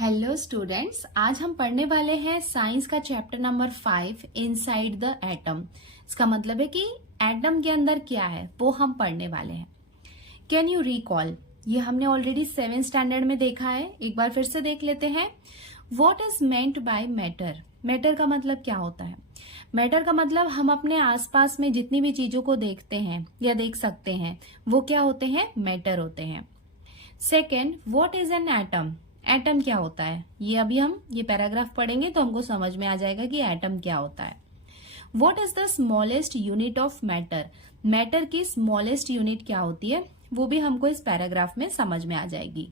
Hello students, आज हम पढ़ने वाले हैं साइंस का chapter number 5 inside the atom. इसका मतलब है कि एटम के अंदर क्या है वो हम पढ़ने वाले हैं। Can you recall? ये हमने ऑलरेडी 7th स्टैंडर्ड में देखा है, एक बार फिर से देख लेते हैं। What is meant by matter? Matter का मतलब क्या होता है? मैटर का मतलब हम अपने आसपास में जितनी भी चीजों को देखते हैं या देख सकते हैं वो क्या होते हैं? मैटर होते हैं। Second, what is an atom? Atom क्या होता है? ये अभी हम ये पैराग्राफ पढ़ेंगे तो हमको समझ में आ जाएगा कि एटम क्या होता है। What is the smallest unit of matter? Matter की स्मॉलेस्ट यूनिट क्या होती है वो भी हमको इस पैराग्राफ में समझ में आ जाएगी।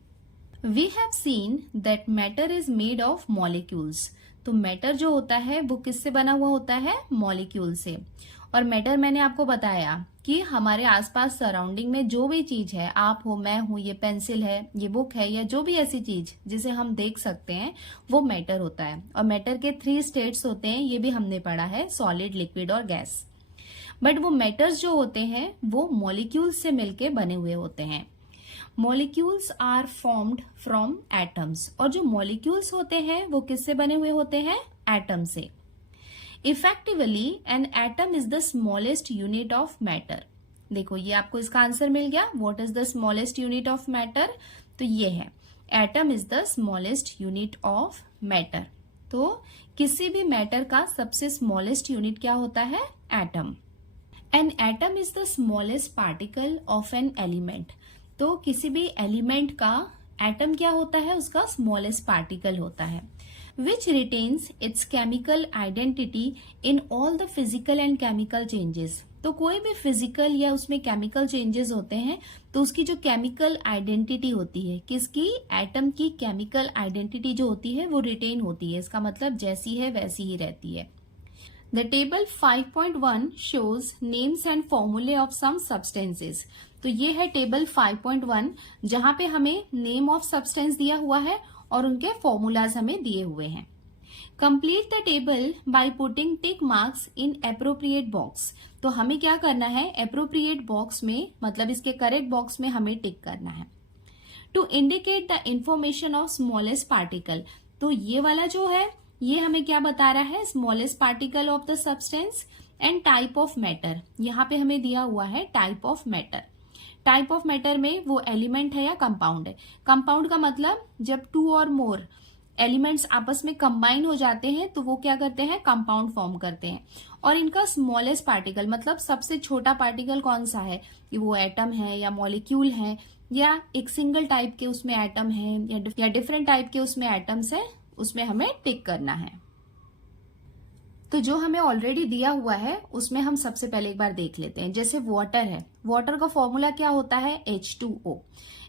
We have seen that matter is made of molecules. तो मैटर जो होता है वो किससे बना हुआ होता है? मॉलिक्यूल से। और मैटर मैंने आपको बताया कि हमारे आसपास सराउंडिंग में जो भी चीज है, आप हो, मैं हूं, ये पेंसिल है, ये बुक है, या जो भी ऐसी चीज जिसे हम देख सकते हैं वो मैटर होता है। और मैटर के 3 स्टेट्स होते हैं, ये भी हमने पढ़ा है, सॉलिड, लिक्विड और गैस। बट वो मैटर्स जो होते हैं वो मॉलिक्यूल्स से मिलके बने हुए होते हैं। Molecules are formed from atoms. और जो मॉलिक्यूल्स होते हैं वो किससे बने हुए होते हैं? एटम से। Effectively an atom is the smallest unit of matter. देखो ये आपको इसका आंसर मिल गया। What is the smallest unit of matter? तो ये है, atom is the smallest unit of matter. तो किसी भी मैटर का सबसे स्मॉलेस्ट यूनिट क्या होता है? Atom. An atom is the smallest particle of an element. तो किसी भी एलिमेंट का एटम क्या होता है? उसका स्मॉलेस्ट पार्टिकल होता है। which retains its chemical identity in all the physical and chemical changes। तो कोई भी फिजिकल या उसमें केमिकल चेंजेस होते हैं तो उसकी जो केमिकल आइडेंटिटी होती है, किसकी? एटम की केमिकल आइडेंटिटी जो होती है वो रिटेन होती है। इसका मतलब जैसी है वैसी ही रहती है। The table 5.1 shows names and formulae of some substances। तो ये है टेबल 5.1 जहां पे हमें नेम ऑफ सब्सटेंस दिया हुआ है और उनके फॉर्मूलाज हमें दिए हुए हैं। Complete the table by putting tick marks in appropriate box. तो हमें क्या करना है? एप्रोप्रिएट बॉक्स में, मतलब इसके करेक्ट बॉक्स में हमें टिक करना है। To indicate the information of smallest particle. तो ये वाला जो है ये हमें क्या बता रहा है? Smallest particle of the substance and type of matter. यहाँ पे हमें दिया हुआ है type of matter. Type of matter में वो एलिमेंट है या कंपाउंड है। कंपाउंड का मतलब जब 2 और मोर एलिमेंट्स आपस में कंबाइन हो जाते हैं तो वो क्या करते हैं? कंपाउंड फॉर्म करते हैं। और इनका स्मॉलेस्ट पार्टिकल मतलब सबसे छोटा पार्टिकल कौन सा है? कि वो एटम है या मॉलिक्यूल है या एक सिंगल टाइप के उसमें एटम है या डिफरेंट टाइप के उसमें एटम्स है, उसमें हमें टिक करना है। तो जो हमें ऑलरेडी दिया हुआ है उसमें हम सबसे पहले एक बार देख लेते हैं। जैसे वाटर है, वाटर का फॉर्मूला क्या होता है? H2O।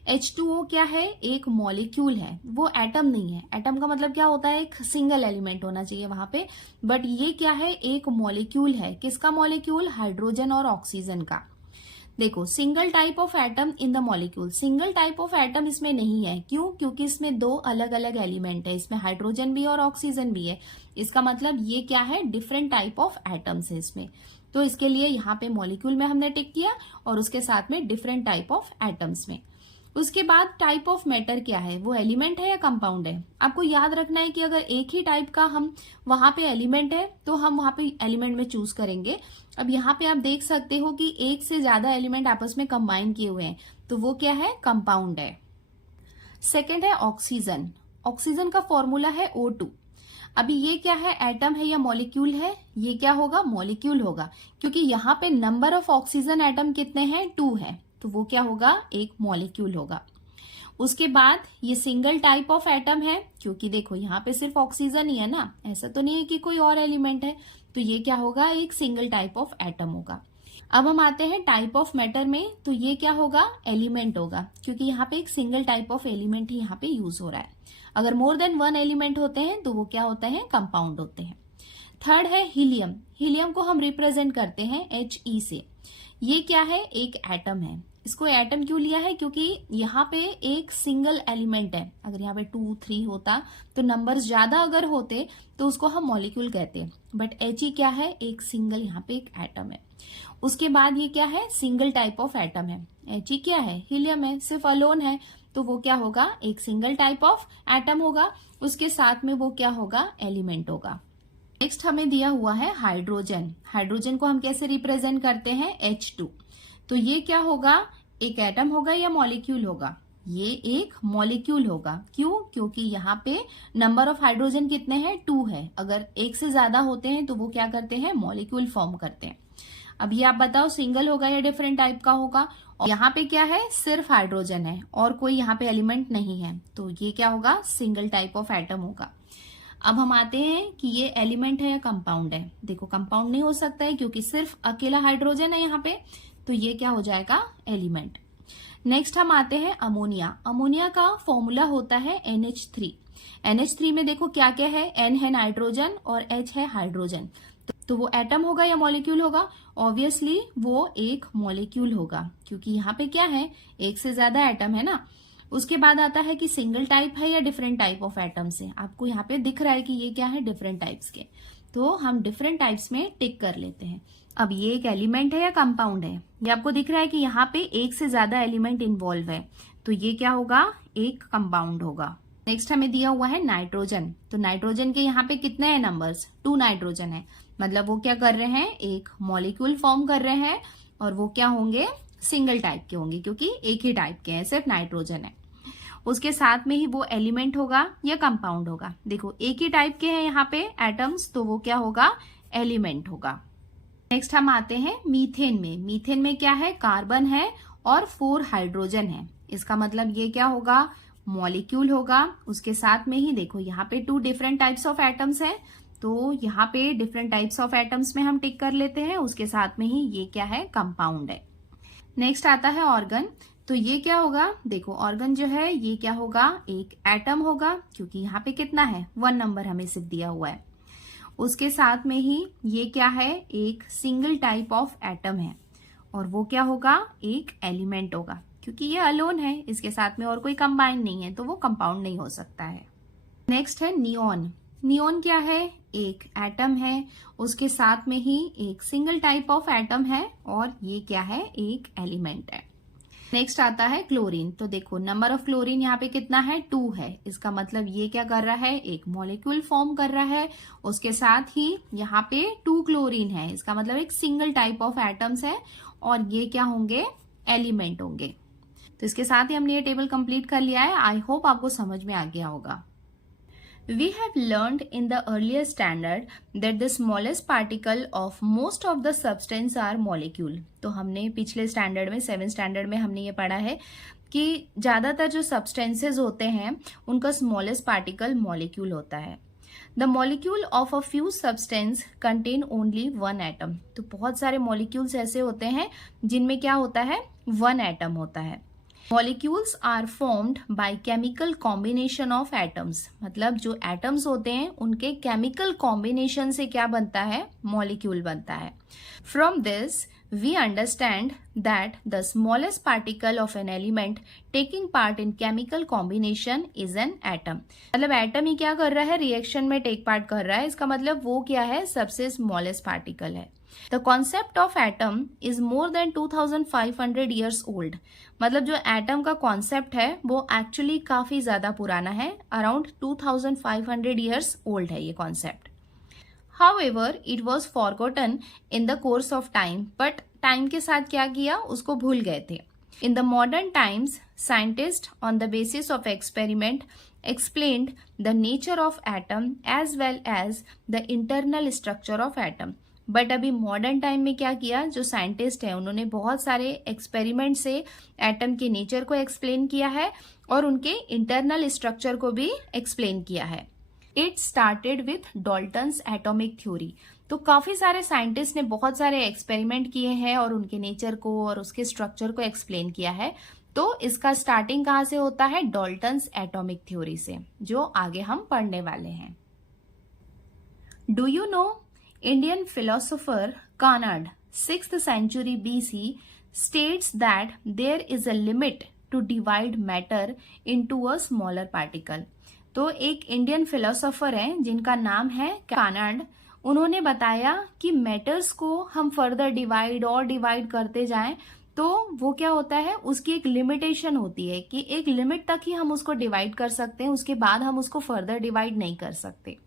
H2O क्या है? एक मॉलिक्यूल है, वो एटम नहीं है। एटम का मतलब क्या होता है? एक सिंगल एलिमेंट होना चाहिए वहां पे। बट ये क्या है? एक मॉलिक्यूल है। किसका मॉलिक्यूल? हाइड्रोजन और ऑक्सीजन का। देखो, single type of atom in the molecule. Single type of atom इसमें नहीं है। क्यों? क्योंकि इसमें 2 अलग अलग एलिमेंट है, इसमें हाइड्रोजन भी और ऑक्सीजन भी है। इसका मतलब ये क्या है? डिफरेंट टाइप ऑफ एटम्स है इसमें। तो इसके लिए यहाँ पे मॉलिक्यूल में हमने टिक किया और उसके साथ में डिफरेंट टाइप ऑफ एटम्स में। उसके बाद टाइप ऑफ मैटर क्या है? वो एलिमेंट है या कंपाउंड है? आपको याद रखना है कि अगर एक ही टाइप का हम वहां पे एलिमेंट है तो हम वहां पे एलिमेंट में चूज करेंगे। अब यहाँ पे आप देख सकते हो कि एक से ज्यादा एलिमेंट आपस में कंबाइन किए हुए हैं, तो वो क्या है? कंपाउंड है। सेकेंड है ऑक्सीजन। ऑक्सीजन का फॉर्मूला है O2। अभी ये क्या है? एटम है या मॉलिक्यूल है? ये क्या होगा? मॉलिक्यूल होगा, क्योंकि यहाँ पे नंबर ऑफ ऑक्सीजन एटम कितने हैं? 2 है, तो वो क्या होगा? एक मॉलिक्यूल होगा। उसके बाद ये सिंगल टाइप ऑफ एटम है, क्योंकि देखो यहाँ पे सिर्फ ऑक्सीजन ही है ना, ऐसा तो नहीं है कि कोई और एलिमेंट है, तो ये क्या होगा? एक सिंगल टाइप ऑफ एटम होगा। अब हम आते हैं टाइप ऑफ मैटर में, तो ये क्या होगा? एलिमेंट होगा, क्योंकि यहाँ पे एक सिंगल टाइप ऑफ एलिमेंट ही यहाँ पे यूज हो रहा है। अगर मोर देन 1 एलिमेंट होते हैं तो वो क्या होते हैं? कंपाउंड होते हैं। थर्ड है हीलियम। हीलियम को हम रिप्रेजेंट करते हैं He से। ये क्या है? एक एटम है। इसको एटम क्यों लिया है? क्योंकि यहाँ पे एक सिंगल एलिमेंट है। अगर यहाँ पे 2, 3 होता तो नंबर्स ज्यादा अगर होते तो उसको हम मॉलिक्यूल कहते हैं। बट He क्या है? एक सिंगल यहाँ पे एक एटम है। उसके बाद ये क्या है? सिंगल टाइप ऑफ एटम है। He क्या है? हीलियम है, सिर्फ अलोन है। तो वो क्या होगा, एक सिंगल टाइप ऑफ एटम होगा, उसके साथ में वो क्या होगा, एलिमेंट होगा। नेक्स्ट हमें दिया हुआ है हाइड्रोजन। हाइड्रोजन को हम कैसे रिप्रेजेंट करते हैं, H2। तो ये क्या होगा, एक एटम होगा या मॉलिक्यूल होगा, ये एक मॉलिक्यूल होगा। क्यों, क्योंकि यहाँ पे नंबर ऑफ हाइड्रोजन कितने हैं, 2 है। अगर एक से ज्यादा होते हैं तो वो क्या करते हैं, मॉलिक्यूल फॉर्म करते हैं। अब ये आप बताओ सिंगल होगा या डिफरेंट टाइप का होगा। और यहाँ पे क्या है, सिर्फ हाइड्रोजन है और कोई यहाँ पे एलिमेंट नहीं है, तो ये क्या होगा, सिंगल टाइप ऑफ एटम होगा। अब हम आते हैं कि ये एलिमेंट है या कंपाउंड है। देखो कंपाउंड नहीं हो सकता है क्योंकि सिर्फ अकेला हाइड्रोजन है यहाँ पे, तो ये क्या हो जाएगा, एलिमेंट। नेक्स्ट हम आते हैं अमोनिया। अमोनिया का फॉर्मूला होता है NH3। NH3 में देखो क्या क्या है, N है नाइट्रोजन और H है हाइड्रोजन। तो वो एटम होगा या मॉलिक्यूल होगा, ऑब्वियसली वो एक मॉलिक्यूल होगा, क्योंकि यहाँ पे क्या है, एक से ज्यादा एटम है ना। उसके बाद आता है कि सिंगल टाइप है या डिफरेंट टाइप ऑफ एटम्स है। आपको यहाँ पे दिख रहा है कि ये क्या है, डिफरेंट टाइप्स के, तो हम डिफरेंट टाइप्स में टिक कर लेते हैं। अब ये एक एलिमेंट है या कंपाउंड है, ये आपको दिख रहा है कि यहाँ पे एक से ज्यादा एलिमेंट इन्वॉल्व है, तो ये क्या होगा, एक कंपाउंड होगा। नेक्स्ट हमें दिया हुआ है नाइट्रोजन। तो नाइट्रोजन के यहाँ पे कितने हैं नंबर्स, 2 नाइट्रोजन है, मतलब वो क्या कर रहे हैं, एक मॉलिक्यूल फॉर्म कर रहे हैं, और वो क्या होंगे, सिंगल टाइप के होंगे, क्योंकि एक ही टाइप के हैं, सिर्फ नाइट्रोजन है। उसके साथ में ही वो एलिमेंट होगा या कंपाउंड होगा। देखो एक ही टाइप के हैं यहाँ पे एटम्स, तो वो क्या होगा, एलिमेंट होगा। नेक्स्ट हम आते हैं मीथेन में। मीथेन में क्या है, कार्बन है और 4 हाइड्रोजन है। इसका मतलब ये क्या होगा, मॉलिक्यूल होगा। उसके साथ में ही देखो यहाँ पे 2 डिफरेंट टाइप्स ऑफ एटम्स हैं, तो यहाँ पे डिफरेंट टाइप्स ऑफ एटम्स में हम टिक कर लेते हैं। उसके साथ में ही ये क्या है, कंपाउंड है। नेक्स्ट आता है ऑर्गन। तो ये क्या होगा, देखो ऑर्गन जो है ये क्या होगा, एक एटम होगा, क्योंकि यहाँ पे कितना है, 1 नंबर हमें सिर्फ दिया हुआ है। उसके साथ में ही ये क्या है, एक सिंगल टाइप ऑफ एटम है, और वो क्या होगा, एक एलिमेंट होगा, क्योंकि ये अलोन है, इसके साथ में और कोई कंबाइन नहीं है, तो वो कंपाउंड नहीं हो सकता है। नेक्स्ट है नियोन। नियोन क्या है, एक एटम है, उसके साथ में ही एक सिंगल टाइप ऑफ एटम है, और ये क्या है, एक एलिमेंट है। नेक्स्ट आता है क्लोरीन। तो देखो नंबर ऑफ क्लोरीन यहाँ पे कितना है, 2 है। इसका मतलब ये क्या कर रहा है, एक मॉलिक्यूल फॉर्म कर रहा है। उसके साथ ही यहाँ पे 2 क्लोरीन है, इसका मतलब एक सिंगल टाइप ऑफ एटम्स है, और ये क्या होंगे, एलिमेंट होंगे। तो इसके साथ ही हमने ये टेबल कंप्लीट कर लिया है। आई होप आपको समझ में आ गया होगा। We have learned in the earlier standard that the smallest particle of most of the substance are molecule। तो हमने पिछले स्टैंडर्ड में 7th स्टैंडर्ड में हमने ये पढ़ा है कि ज्यादातर जो सब्सटेंसेज होते हैं उनका स्मॉलेस्ट पार्टिकल मॉलिक्यूल होता है। The molecule of a few substance contain only 1 atom। तो बहुत सारे मॉलिक्यूल्स ऐसे होते हैं जिनमें क्या होता है, 1 एटम होता है। Molecules are formed by chemical combination of atoms. मतलब जो एटम्स होते हैं उनके केमिकल कॉम्बिनेशन से क्या बनता है, मॉलिक्यूल बनता है। From this we understand that the smallest particle of an element taking part in chemical combination is an atom. मतलब एटम ही क्या कर रहा है, रिएक्शन में टेक पार्ट कर रहा है, इसका मतलब वो क्या है, सबसे स्मॉलेस्ट पार्टिकल है। The concept of atom is more than 2500 years old. मतलब जो एटम का कॉन्सेप्ट है वो एक्चुअली काफी ज्यादा पुराना है, अराउंड 2500 ईयर्स ओल्ड है ये concept. However, it was forgotten in the course of time, but time के साथ क्या किया, उसको भूल गए थे। In the modern times, scientists on the basis of experiment explained the nature of atom as well as the internal structure of atom। But अभी modern time में क्या किया, जो साइंटिस्ट है उन्होंने बहुत सारे एक्सपेरिमेंट से एटम के नेचर को एक्सप्लेन किया है और उनके इंटरनल स्ट्रक्चर को भी एक्सप्लेन किया है। It started with Dalton's atomic theory. तो काफी सारे साइंटिस्ट ने बहुत सारे एक्सपेरिमेंट किए हैं और उनके नेचर को और उसके स्ट्रक्चर को एक्सप्लेन किया है। तो इसका स्टार्टिंग कहाँ से होता है, डाल्टन्स एटॉमिक थ्योरी से, जो आगे हम पढ़ने वाले हैं। Do you no Indian philosopher Carnad, 6th century BC, states that there is a limit to divide matter into a smaller particle। तो एक इंडियन फिलोसोफर है जिनका नाम है कार्नाड। उन्होंने बताया कि मैटर्स को हम फर्दर डिवाइड करते जाएं तो वो क्या होता है, उसकी एक लिमिटेशन होती है कि एक लिमिट तक ही हम उसको डिवाइड कर सकते हैं, उसके बाद हम उसको फर्दर डिवाइड नहीं कर सकते।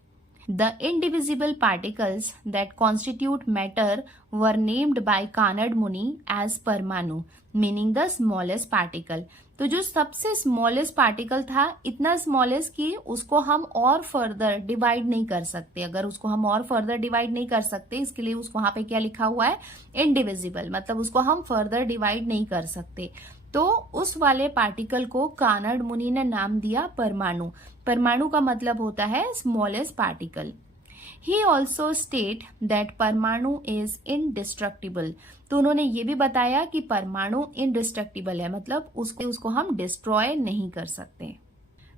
The indivisible particles that constitute matter were named by Kanad Muni as Parmanu, meaning the smallest particle. तो जो सबसे स्मॉलेस्ट पार्टिकल था, इतना स्मॉलेस्ट कि उसको हम और फर्दर डिवाइड नहीं कर सकते। अगर उसको हम और फर्दर डिवाइड नहीं कर सकते, इसके लिए उसको वहां पे क्या लिखा हुआ है, इनडिविजिबल, मतलब उसको हम फर्दर डिवाइड नहीं कर सकते। तो उस वाले पार्टिकल को कानड मुनि ने नाम दिया परमाणु। परमाणु का मतलब होता है smallest particle. He also state that परमाणु इज इनडिस्ट्रक्टिबल। तो उन्होंने ये भी बताया कि परमाणु इनडिस्ट्रक्टिबल है, मतलब उसको हम डिस्ट्रॉय नहीं कर सकते।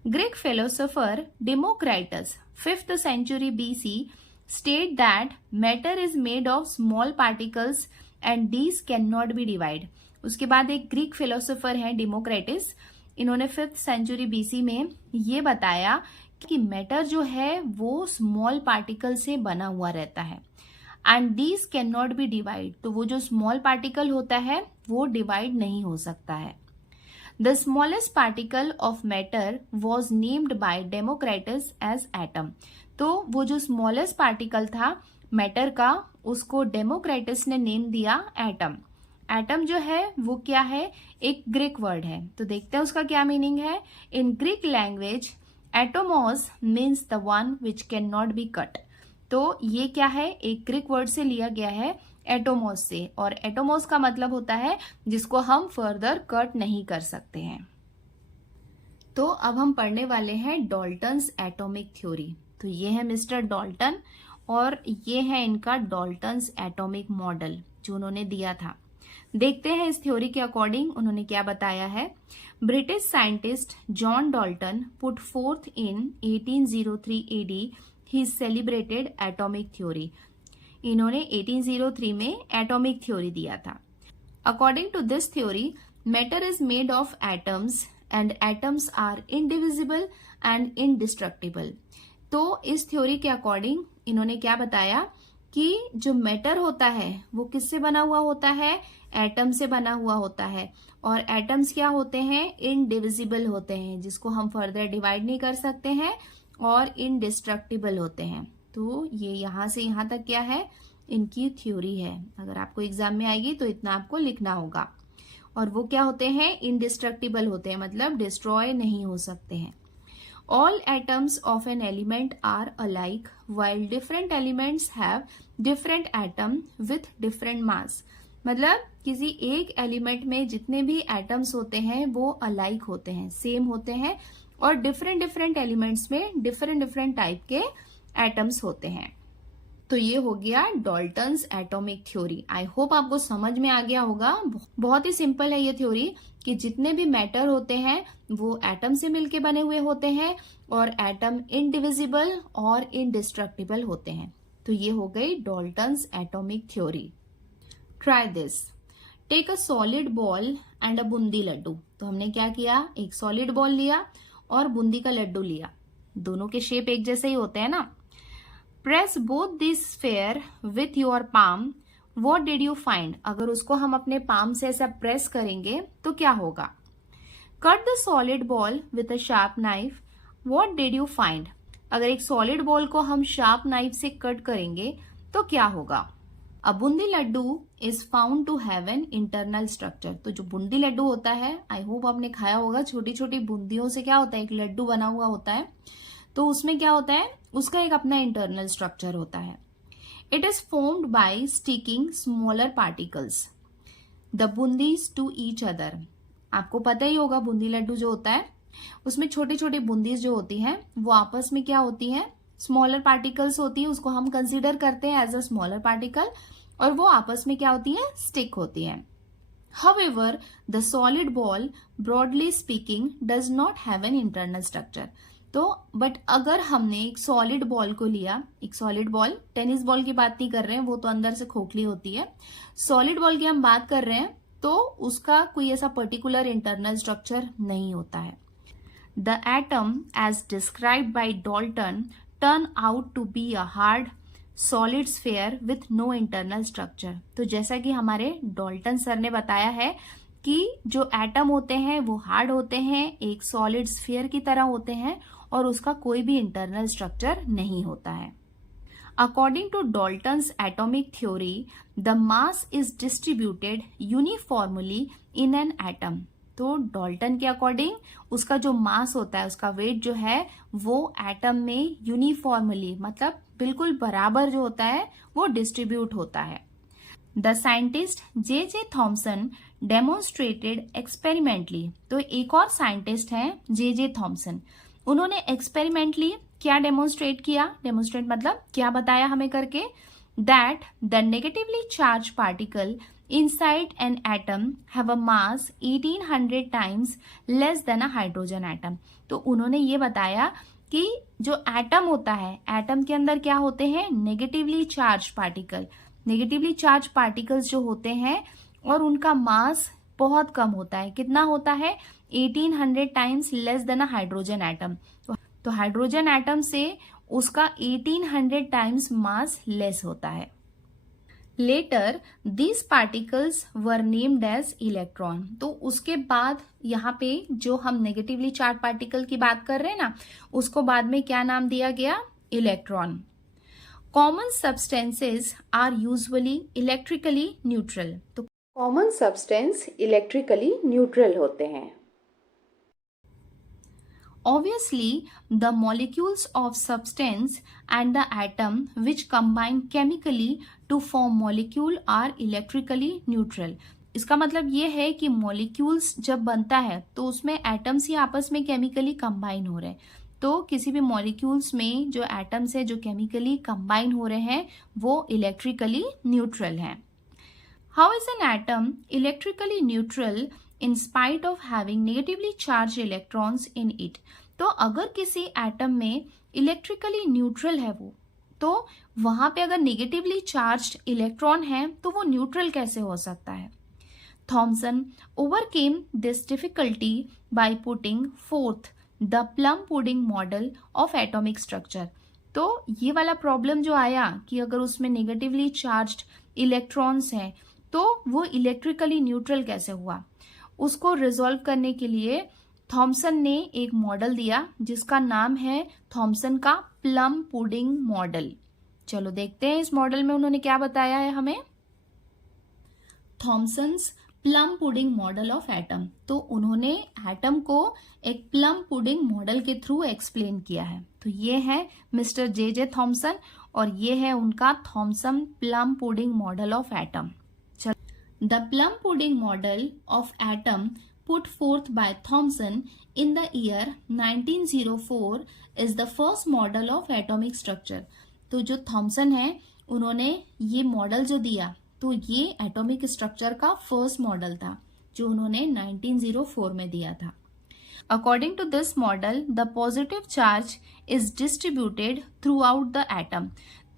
Greek philosopher Democritus 5th century BC state that matter is made of small particles and these cannot be divided। उसके बाद एक ग्रीक फिलोसोफर है डेमोक्राइटिस, इन्होंने 5th century BC में ये बताया कि मैटर जो है वो स्मॉल पार्टिकल से बना हुआ रहता है and these can not B divide. तो वो जो स्मॉल पार्टिकल होता है वो डिवाइड नहीं हो सकता है। The smallest particle of matter was named by Democritus as atom. तो वो जो स्मॉलेस्ट पार्टिकल था मैटर का, उसको डेमोक्राइटस ने नेम दिया एटम। एटम जो है वो क्या है, एक ग्रीक वर्ड है। तो देखते हैं उसका क्या मीनिंग है। In Greek language atomos means the one which can not be cut. तो ये क्या है, एक ग्रीक वर्ड से लिया गया है, एटोमॉस से, और एटोमॉस का मतलब होता है जिसको हम फर्दर कट नहीं कर सकते हैं। तो अब हम पढ़ने वाले हैं डॉल्टन्स एटॉमिक थ्योरी। तो ये है मिस्टर डॉल्टन और ये है इनका डॉल्टन्स एटॉमिक मॉडल जो उन्होंने दिया था। देखते हैं इस थ्योरी के अकॉर्डिंग उन्होंने क्या बताया है। British scientist John Dalton put forth in 1803 AD he celebrated atomic theory. इन्होंने 1803 में एटॉमिक थ्योरी दिया था। According to this theory matter is made of atoms and atoms are indivisible and indestructible. तो इस थ्योरी के अकॉर्डिंग इन्होंने क्या बताया कि जो मैटर होता है वो किससे बना हुआ होता है, एटम से बना हुआ होता है, और एटम्स क्या होते हैं, इनडिविजिबल होते हैं, जिसको हम फर्दर डिवाइड नहीं कर सकते हैं, और इनडिस्ट्रक्टिबल होते हैं। तो ये यहां से यहां तक क्या है, इनकी थ्योरी है। अगर आपको एग्जाम में आएगी तो इतना आपको लिखना होगा। और वो क्या होते हैं, इनडिस्ट्रक्टिबल होते हैं, मतलब डिस्ट्रॉय नहीं हो सकते हैं। All atoms of an element are alike while different elements have different atom with different mass। मतलब किसी एक एलिमेंट में जितने भी एटम्स होते हैं वो अलाइक होते हैं, सेम होते हैं, और डिफरेंट डिफरेंट एलिमेंट्स में डिफरेंट डिफरेंट टाइप के एटम्स होते हैं। तो ये हो गया Dalton's atomic theory. I hope आपको समझ में आ गया होगा। बहुत ही सिंपल है ये थ्योरी कि जितने भी मैटर होते हैं वो एटम से मिलके बने हुए होते हैं, और एटम इनडिविजिबल और इनडिस्ट्रक्टिबल होते हैं। तो ये हो गई Dalton's atomic theory. Try this. Take a solid ball and a boondi laddoo. तो हमने क्या किया, एक सॉलिड बॉल लिया और बूंदी का लड्डू लिया। दोनों के शेप एक जैसे ही होते हैं ना। Press both this sphere with your palm, what did you find. अगर उसको हम अपने पाम से ऐसा प्रेस करेंगे तो क्या होगा। Cut the solid ball with a sharp knife, what did you find. अगर एक सॉलिड बॉल को हम शार्प नाइफ से कट करेंगे तो क्या होगा। A boondi laddoo is found to have an internal structure. तो जो बूंदी लड्डू होता है, आई होप आपने खाया होगा, छोटी छोटी बूंदियों से क्या होता है, एक लड्डू बना हुआ होता है। तो उसमें क्या होता है, उसका एक अपना इंटरनल स्ट्रक्चर होता है। It is formed by sticking smaller particles the boondis to each other. आपको पता ही होगा बूंदी लड्डू जो होता है उसमें छोटी छोटी बूंदीज जो होती हैं वो आपस में क्या होती हैं, स्मॉलर पार्टिकल्स होती है, उसको हम कंसीडर करते हैं एज अ स्मॉलर पार्टिकल, और वो आपस में क्या होती है, स्टिक होती है। However, the solid ball, broadly speaking, does not have an internal structure। तो बट अगर हमने एक सॉलिड बॉल को लिया, एक सॉलिड बॉल, टेनिस बॉल की बात नहीं कर रहे हैं, वो तो अंदर से खोखली होती है। सॉलिड बॉल की हम बात कर रहे हैं तो उसका कोई ऐसा पर्टिकुलर इंटरनल स्ट्रक्चर नहीं होता है। The atom as described by Dalton turned out to be a hard solid sphere with no internal structure. तो जैसा कि हमारे डाल्टन सर ने बताया है कि जो एटम होते हैं वो हार्ड होते हैं, एक सॉलिड स्फीयर की तरह होते हैं और उसका कोई भी इंटरनल स्ट्रक्चर नहीं होता है। According to Dalton's atomic theory, the mass is distributed uniformly in an atom. तो डाल्टन के अकॉर्डिंग उसका जो मास होता है, उसका वेट जो है वो एटम में यूनिफॉर्मली मतलब बिल्कुल बराबर जो होता है वो डिस्ट्रीब्यूट होता है। The scientist J Thomson demonstrated experimentally. तो एक और साइंटिस्ट हैं जे थॉमसन, उन्होंने एक्सपेरिमेंटली क्या डेमोन्स्ट्रेट किया, डेमोन्स्ट्रेट मतलब क्या बताया हमें करके, that the negatively charge particle inside an atom have a mass 1800 times less than a hydrogen atom। तो उन्होंने ये बताया कि जो एटम होता है, एटम के अंदर क्या होते हैं, negatively charge particle, negatively charge particles जो होते हैं और उनका मास बहुत कम होता है। कितना होता है, 1800 times less than a hydrogen atom. तो हाइड्रोजन एटम से उसका 1800 टाइम्स मास लेस होता है। Later these particles were named as electron. तो उसके बाद यहाँ पे जो हम नेगेटिवली चार्ज पार्टिकल की बात कर रहे हैं ना, उसको बाद में क्या नाम दिया गया, electron. Common substances are usually electrically neutral. तो कॉमन सब्सटेंस इलेक्ट्रिकली न्यूट्रल होते हैं। Obviously, the molecules of substance and the atom which combine chemically to form molecule are electrically neutral। इसका मतलब ये है कि molecules जब बनता है तो उसमें atoms ही आपस में chemically combine हो रहे हैं। तो किसी भी molecules में जो atoms है जो chemically combine हो रहे हैं वो electrically neutral हैं। How is an atom electrically neutral in spite of having negatively charged electrons in it? तो अगर किसी एटम में इलेक्ट्रिकली न्यूट्रल है वो, तो वहां पे अगर नेगेटिवली चार्ज्ड इलेक्ट्रॉन है तो वो न्यूट्रल कैसे हो सकता है। Thomson overcame this difficulty by putting forth the plum pudding model of atomic structure. तो ये वाला प्रॉब्लम जो आया कि अगर उसमें नेगेटिवली चार्ज्ड इलेक्ट्रॉन्स हैं तो वो इलेक्ट्रिकली न्यूट्रल कैसे हुआ, उसको रिजॉल्व करने के लिए थॉमसन ने एक मॉडल दिया जिसका नाम है थॉमसन का प्लम पुडिंग मॉडल। चलो देखते हैं इस मॉडल में उन्होंने क्या बताया है हमें। Thomson's plum pudding model of atom. तो उन्होंने एटम को एक प्लम पुडिंग मॉडल के थ्रू एक्सप्लेन किया है। तो ये है मिस्टर जे थॉमसन और ये है उनका Thomson plum pudding model of atom. The plum pudding model of atom put forth by Thomson in the year 1904 is the first model of atomic structure। तो जो थॉमसन है उन्होंने ये मॉडल जो दिया तो ये एटॉमिक स्ट्रक्चर का फर्स्ट मॉडल था जो उन्होंने 1904 में दिया था। According to this model, the positive charge is distributed throughout the atom।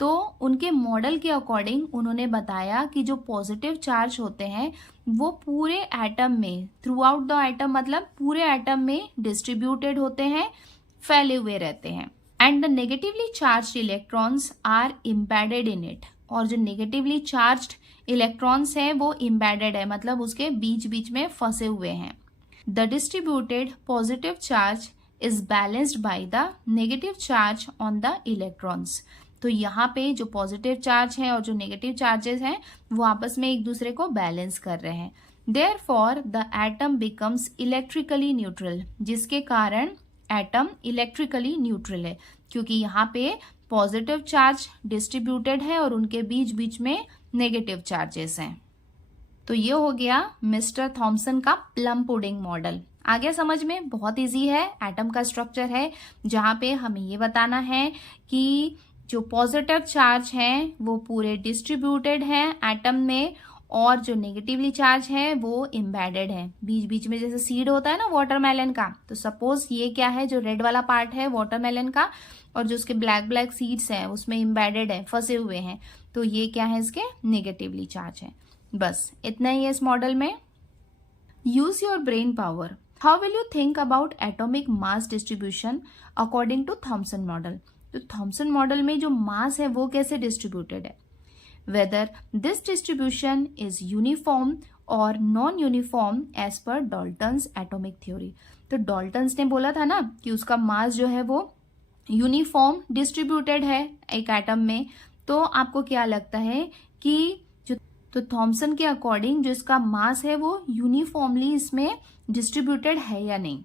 तो उनके मॉडल के अकॉर्डिंग उन्होंने बताया कि जो पॉजिटिव चार्ज होते हैं वो पूरे एटम में, थ्रू आउट द एटम मतलब पूरे एटम में डिस्ट्रीब्यूटेड होते हैं, फैले हुए रहते हैं। And the negatively charged electrons are embedded in it. और जो नेगेटिवली चार्ज्ड इलेक्ट्रॉन्स हैं वो इम्बेडेड है मतलब उसके बीच बीच में फंसे हुए हैं। The distributed positive charge is balanced by the negative charge on the electrons. तो यहाँ पे जो पॉजिटिव चार्ज है और जो नेगेटिव चार्जेस हैं वो आपस में एक दूसरे को बैलेंस कर रहे हैं। Therefore the atom becomes electrically neutral, जिसके कारण एटम इलेक्ट्रिकली न्यूट्रल है क्योंकि यहाँ पे पॉजिटिव चार्ज डिस्ट्रीब्यूटेड है और उनके बीच बीच में नेगेटिव चार्जेस हैं। तो ये हो गया मिस्टर थॉमसन का प्लम पुडिंग मॉडल। आ गया समझ में, बहुत इजी है। एटम का स्ट्रक्चर है जहाँ पे हमें ये बताना है कि जो पॉजिटिव चार्ज हैं वो पूरे डिस्ट्रीब्यूटेड हैं एटम में और जो नेगेटिवली चार्ज है वो इम्बेडेड है बीच बीच में, जैसे सीड होता है ना वाटरमेलन का। तो सपोज ये क्या है, जो रेड वाला पार्ट है वाटरमेलन का और जो उसके ब्लैक ब्लैक सीड्स हैं उसमें इम्बेडेड है, फंसे हुए हैं। तो ये क्या है, इसके नेगेटिवली चार्ज है। बस इतना ही है इस मॉडल में। Use your brain power. How will you think about atomic mass distribution according to Thomson model. तो थॉमसन मॉडल में जो मास है वो कैसे डिस्ट्रीब्यूटेड है, whether this distribution is uniform और non uniform as per Dalton's atomic theory. तो Dalton's ने बोला था ना कि उसका मास जो है वो यूनिफॉर्म डिस्ट्रीब्यूटेड है एक एटम में। तो आपको क्या लगता है कि जो तो थॉमसन के अकॉर्डिंग जो इसका मास है वो यूनिफॉर्मली इसमें डिस्ट्रीब्यूटेड है या नहीं।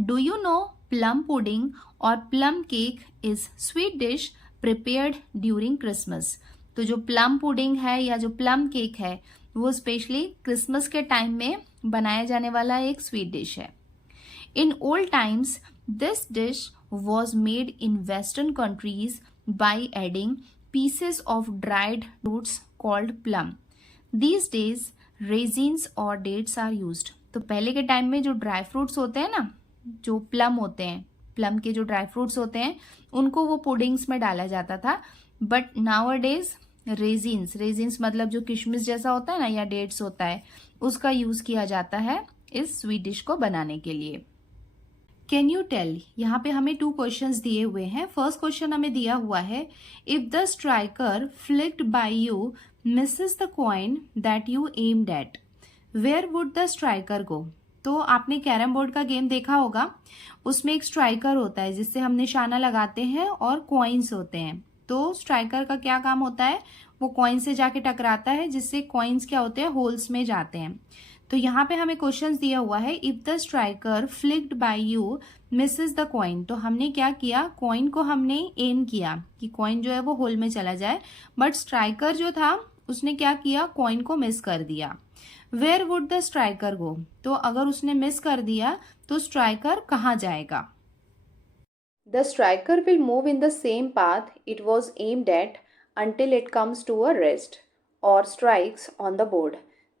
Do you know plum pudding और plum cake is sweet dish prepared during Christmas. तो जो प्लम पुडिंग है या जो प्लम केक है वो स्पेशली क्रिसमस के टाइम में बनाया जाने वाला एक स्वीट डिश है। In old times this dish was made in western countries by adding pieces of dried fruits called plum. These days raisins or dates are used. तो पहले के टाइम में जो ड्राई फ्रूट्स होते हैं ना, जो प्लम होते हैं, प्लम के जो ड्राई फ्रूट्स होते हैं उनको वो पुडिंग्स में डाला जाता था। बट नाउअडेज रेजिन्स मतलब जो किशमिश जैसा होता है ना या डेट्स होता है उसका यूज किया जाता है इस स्वीट डिश को बनाने के लिए। कैन यू टेल, यहाँ पे हमें 2 क्वेश्चंस दिए हुए हैं। फर्स्ट क्वेश्चन हमें दिया हुआ है, if the striker flicked by you misses the coin that you aimed at, where would the striker go. तो आपने कैरम बोर्ड का गेम देखा होगा, उसमें एक स्ट्राइकर होता है जिससे हम निशाना लगाते हैं और कॉइन्स होते हैं। तो स्ट्राइकर का क्या काम होता है, वो कॉइन से जाके टकराता है जिससे कॉइन्स क्या होते हैं, होल्स में जाते हैं। तो यहाँ पे हमें क्वेश्चन दिया हुआ है, if the striker flicked by you misses the coin. तो हमने क्या किया, कॉइन को हमने एम किया कि कॉइन जो है वो होल में चला जाए, बट स्ट्राइकर जो था उसने क्या किया, कॉइन को मिस कर दिया। Where would the striker go, तो अगर उसने मिस कर दिया तो स्ट्राइकर कहाँ जाएगा। The striker will move in the same path it was aimed at until it comes to a rest or strikes on the board।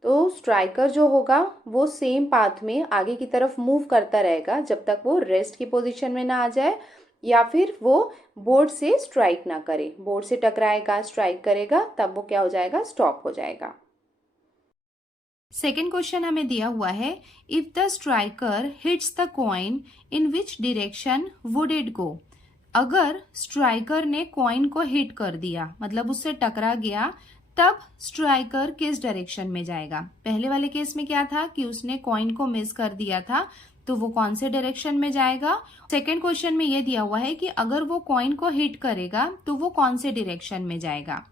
तो स्ट्राइकर जो होगा वो सेम पाथ में आगे की तरफ मूव करता रहेगा जब तक वो रेस्ट की पोजीशन में ना आ जाए या फिर वो बोर्ड से स्ट्राइक ना करे। बोर्ड से टकराएगा, स्ट्राइक करेगा, तब वो क्या हो जाएगा, स्टॉप हो जाएगा। सेकेंड क्वेश्चन हमें दिया हुआ है, if the striker hits the coin in which direction would it go. अगर स्ट्राइकर ने कॉइन को हिट कर दिया मतलब उससे टकरा गया, तब स्ट्राइकर किस डायरेक्शन में जाएगा। पहले वाले केस में क्या था कि उसने कॉइन को मिस कर दिया था, तो वो कौन से डायरेक्शन में जाएगा। सेकेंड क्वेश्चन में ये दिया हुआ है कि अगर वो कॉइन को हिट करेगा तो वो कौन से डायरेक्शन में जाएगा,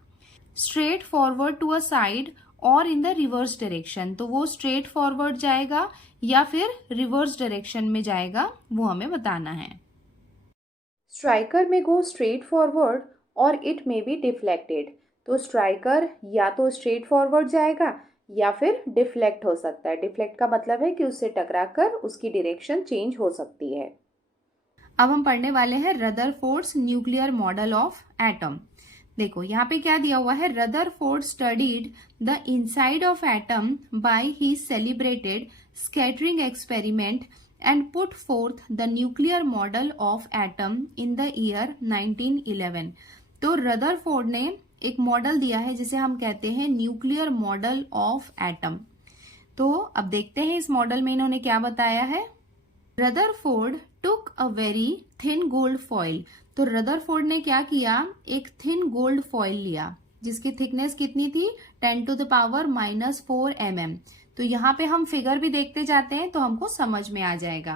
straight forward to a side और इन द रिवर्स डायरेक्शन। तो वो स्ट्रेट फॉरवर्ड जाएगा या फिर रिवर्स डायरेक्शन में जाएगा, वो हमें बताना है। स्ट्राइकर में गो स्ट्रेट फॉरवर्ड और इट मे बी डिफ्लेक्टेड। तो स्ट्राइकर या तो स्ट्रेट फॉरवर्ड जाएगा या फिर डिफ्लेक्ट हो सकता है। डिफ्लेक्ट का मतलब है कि उससे टकराकर उसकी डायरेक्शन चेंज हो सकती है। अब हम पढ़ने वाले हैं Rutherford's nuclear model of atom. देखो यहाँ पे क्या दिया हुआ है, Rutherford studied the inside of atom by he celebrated scattering experiment and put forth the nuclear model of atom in the year 1911। तो रदरफोर्ड ने एक मॉडल दिया है जिसे हम कहते हैं न्यूक्लियर मॉडल ऑफ एटम। तो अब देखते हैं इस मॉडल में इन्होंने क्या बताया है। Rutherford took a very thin gold foil. तो रदरफोर्ड ने क्या किया, एक थिन गोल्ड फॉइल लिया जिसकी थिकनेस कितनी थी, 10⁻⁻⁴ mm। तो यहाँ पे हम फिगर भी देखते जाते हैं तो हमको समझ में आ जाएगा।